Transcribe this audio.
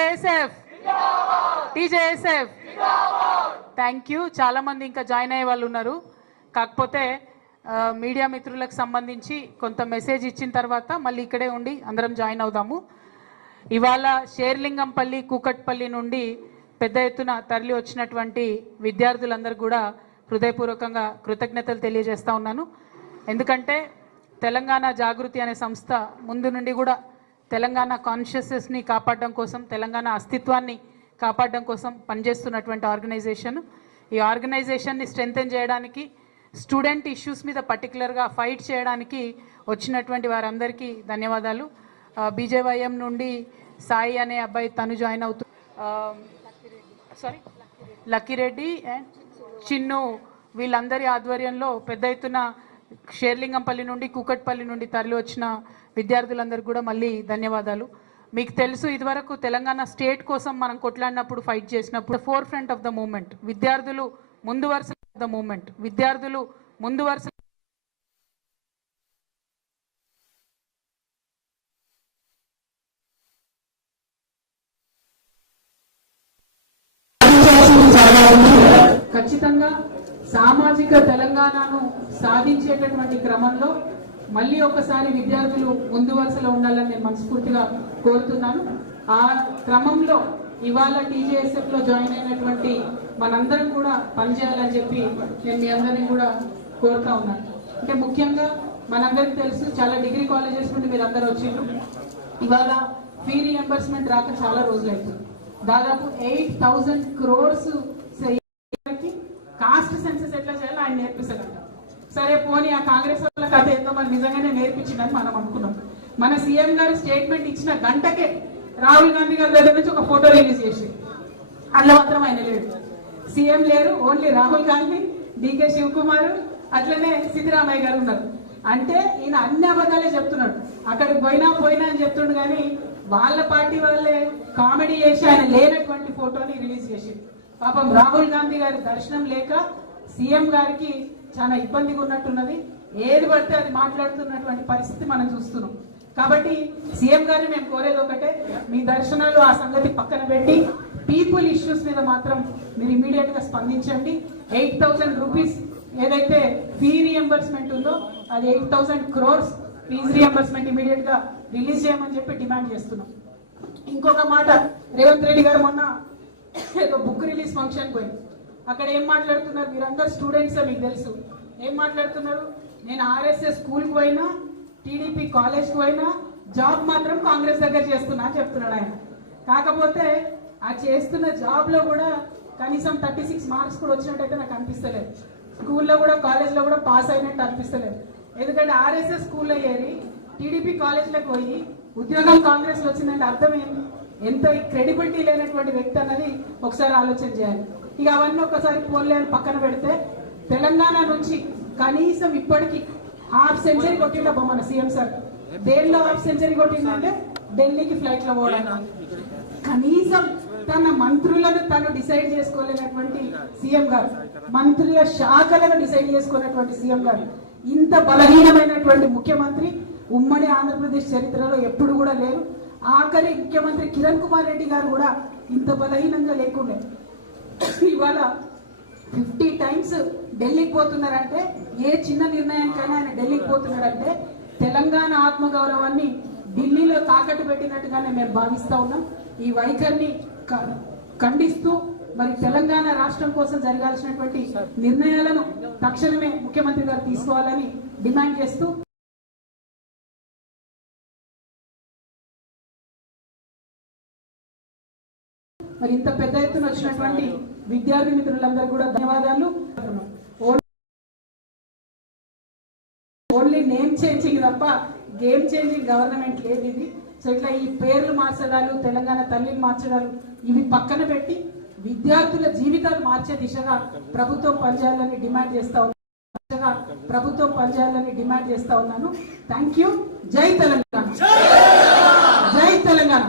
టీజేఎస్ఎఫ్ టీజేఎస్ఎఫ్ thank you. చాలా మంది ఇంకా జాయిన్ అయ్యే వాళ్ళు ఉన్నారు. కాకపోతే మీడియా మిత్రులకు సంబంధించి కొంత మెసేజ్ ఇచ్చిన తర్వాత మళ్ళీ ఇక్కడే ఉండి అందరం జాయిన్ అవుదాము. ఇవాళ షేర్లింగంపల్లి కూకట్పల్లి నుండి పెద్ద ఎత్తున తరలి వచ్చినటువంటి విద్యార్థులందరూ కూడా హృదయపూర్వకంగా కృతజ్ఞతలు తెలియజేస్తా ఉన్నాను. ఎందుకంటే తెలంగాణ జాగృతి అనే సంస్థ ముందు నుండి కూడా తెలంగాణ కాన్షియస్నెస్ని కాపాడడం కోసం, తెలంగాణ అస్తిత్వాన్ని కాపాడడం కోసం పనిచేస్తున్నటువంటి ఆర్గనైజేషన్. ఈ ఆర్గనైజేషన్ని స్ట్రెంథెన్ చేయడానికి, స్టూడెంట్ ఇష్యూస్ మీద పర్టికులర్గా ఫైట్ చేయడానికి వచ్చినటువంటి వారందరికీ ధన్యవాదాలు. బీజేవైఎం నుండి సాయి అనే అబ్బాయి తను జాయిన్ అవుతూ లక్కిరెడ్డి అండ్ చిన్ను వీళ్ళందరి ఆధ్వర్యంలో పెద్ద ఎత్తున షేర్లింగంపల్లి నుండి కూకట్పల్లి నుండి తరలి వచ్చిన విద్యార్థులందరికీ కూడా మళ్ళీ ధన్యవాదాలు. మీకు తెలుసు, ఇదివరకు తెలంగాణ స్టేట్ కోసం మనం కొట్లాడినప్పుడు, ఫైట్ చేసినప్పుడు forefront of the moment విద్యార్థులు ముందు వరుస ద మూమెంట్ విద్యార్థులు ముందు వరుస ఖచ్చితంగా సామాజిక తెలంగాణను సాధించేటటువంటి క్రమంలో మళ్ళీ ఒకసారి విద్యార్థులు ముందు వరుసలో ఉండాలని నేను మనస్ఫూర్తిగా కోరుతున్నాను. ఆ క్రమంలో ఇవాళ టీజేఎస్ఎఫ్ లో జాయిన్ అయినటువంటి మనందరం కూడా పనిచేయాలని చెప్పి నేను మీ అందరినీ కూడా కోరుతా ఉన్నాను. అంటే ముఖ్యంగా మనందరికి తెలుసు, చాలా డిగ్రీ కాలేజెస్ నుండి మీరు అందరూ వచ్చిండ్రు. ఇవాళ ఫీ రియంబర్స్మెంట్ రాక చాలా రోజులు అవుతుంది. దాదాపు 8,000 crores కాస్ట్ సెన్సెస్ ఎట్లా చేయాలో ఆయన నేర్పిస్తారంట. సరే పోనీ ఆ కాంగ్రెస్ వాళ్ళ కథ ఏందో మరి నిజంగానే నేర్పించిందని మనం అనుకున్నాం. మన సీఎం గారు స్టేట్మెంట్ ఇచ్చిన గంటకే రాహుల్ గాంధీ గారి దగ్గర నుంచి ఒక ఫోటో రిలీజ్ చేసి, అందులో మాత్రం ఆయన లేడు, సీఎం లేరు, ఓన్లీ రాహుల్ గాంధీ, డికే శివకుమార్, అట్లనే సిద్ధరామయ్య గారు ఉన్నారు. అంటే ఈయన అన్ని అబద్ధాలే చెప్తున్నాడు. అక్కడికి పోయినా అని చెప్తుండు, కానీ వాళ్ళ పార్టీ వాళ్ళే కామెడీ చేసి ఆయన లేనటువంటి ఫోటోని రిలీజ్ చేసి, పాపం రాహుల్ గాంధీ గారి దర్శనం లేక సీఎం గారికి చాలా ఇబ్బందిగా ఉన్నట్టున్నది. ఏది పడితే అది మాట్లాడుతున్నటువంటి పరిస్థితి మనం చూస్తున్నాం. కాబట్టి సీఎం గారిని మేము కోరేది ఒకటే, మీ దర్శనాలు ఆ సంగతి పక్కన పెట్టి పీపుల్ ఇష్యూస్ మీద మాత్రం మీరు ఇమీడియట్ గా స్పందించండి. 8,000 rupees ఏదైతే ఫీ రియంబర్స్మెంట్ ఉందో అది 8,000 crores ఫీజు రియంబర్స్మెంట్ ఇమీడియట్ గా రిలీజ్ చేయమని చెప్పి డిమాండ్ చేస్తున్నాం. ఇంకొక మాట, రేవంత్ రెడ్డి గారు మొన్న ఏదో బుక్ రిలీజ్ ఫంక్షన్ పోయింది. అక్కడ ఏం మాట్లాడుతున్నారు, మీరందరూ స్టూడెంట్స్, మీకు తెలుసు ఏం మాట్లాడుతున్నారు. నేను ఆర్ఎస్ఎస్ స్కూల్కి పోయినా, టీడీపీ కాలేజ్కి పోయినా, జాబ్ మాత్రం కాంగ్రెస్ దగ్గర చేస్తున్నా అని చెప్తున్నాడు ఆయన. కాకపోతే ఆ చేస్తున్న జాబ్ లో కూడా కనీసం 36 marks కూడా వచ్చినట్టయితే నాకు అనిపిస్తలేదు. స్కూల్లో కూడా కాలేజ్లో కూడా పాస్ అయినట్టు అనిపిస్తలేదు. ఎందుకంటే ఆర్ఎస్ఎస్ స్కూల్లో ఏరి టీడీపీ కాలేజ్లోకి పోయి ఉద్యోగం కాంగ్రెస్ లో వచ్చిందంటే అర్థం ఏంటి? ఎంత క్రెడిబిలిటీ లేనటువంటి వ్యక్తి అన్నది ఒకసారి ఆలోచన చేయాలి. ఇక అవన్నీ ఒకసారి పోన్లే అని పక్కన పెడితే, తెలంగాణ నుంచి కనీసం ఇప్పటికీ హాఫ్ సెంచరీ కొట్టిండబ్బా మన సీఎం సార్. దేనిలో హాఫ్ సెంచరీ కొట్టిందంటే ఢిల్లీకి ఫ్లైట్ లో పోవడం. కనీసం తన మంత్రులను తను డిసైడ్ చేసుకోలేనటువంటి సీఎం గారు, మంత్రుల శాఖలను డిసైడ్ చేసుకున్నటువంటి సీఎం గారు, ఇంత బలహీనమైనటువంటి ముఖ్యమంత్రి ఉమ్మడి ఆంధ్రప్రదేశ్ చరిత్రలో ఎప్పుడు కూడా లేరు. ఆఖరి ముఖ్యమంత్రి కిరణ్ కుమార్ రెడ్డి గారు కూడా ఇంత బలహీనంగా లేకుండే. ఇవాళ 50 times ఢిల్లీకి పోతున్నారంటే, ఏ చిన్న నిర్ణయానికైనా ఆయన ఢిల్లీకి పోతున్నారంటే తెలంగాణ ఆత్మగౌరవాన్ని ఢిల్లీలో తాకట్టు పెట్టినట్టుగానే మేము భావిస్తా ఉన్నాం. ఈ వైఖరిని ఖండిస్తూ మరి తెలంగాణ రాష్ట్రం కోసం జరగాల్సినటువంటి నిర్ణయాలను తక్షణమే ముఖ్యమంత్రి గారు తీసుకోవాలని డిమాండ్ చేస్తూ, మరి ఇంత పెద్ద ఎత్తున వచ్చినటువంటి విద్యార్థి మిత్రులందరూ కూడా ధన్యవాదాలు. ఓన్లీ నేమ్ చేంజింగ్ తప్ప గేమ్ చేంజింగ్ గవర్నమెంట్ లేదు ఇది. సో ఇట్లా ఈ పేర్లు మార్చడాలు, తెలంగాణ తల్లిని మార్చడాలు ఇవి పక్కన పెట్టి విద్యార్థుల జీవితాలు మార్చే దిశగా ప్రభుత్వం పనిచేయాలని డిమాండ్ చేస్తా ఉన్నాను. Thank you. జై తెలంగాణ, జై తెలంగాణ.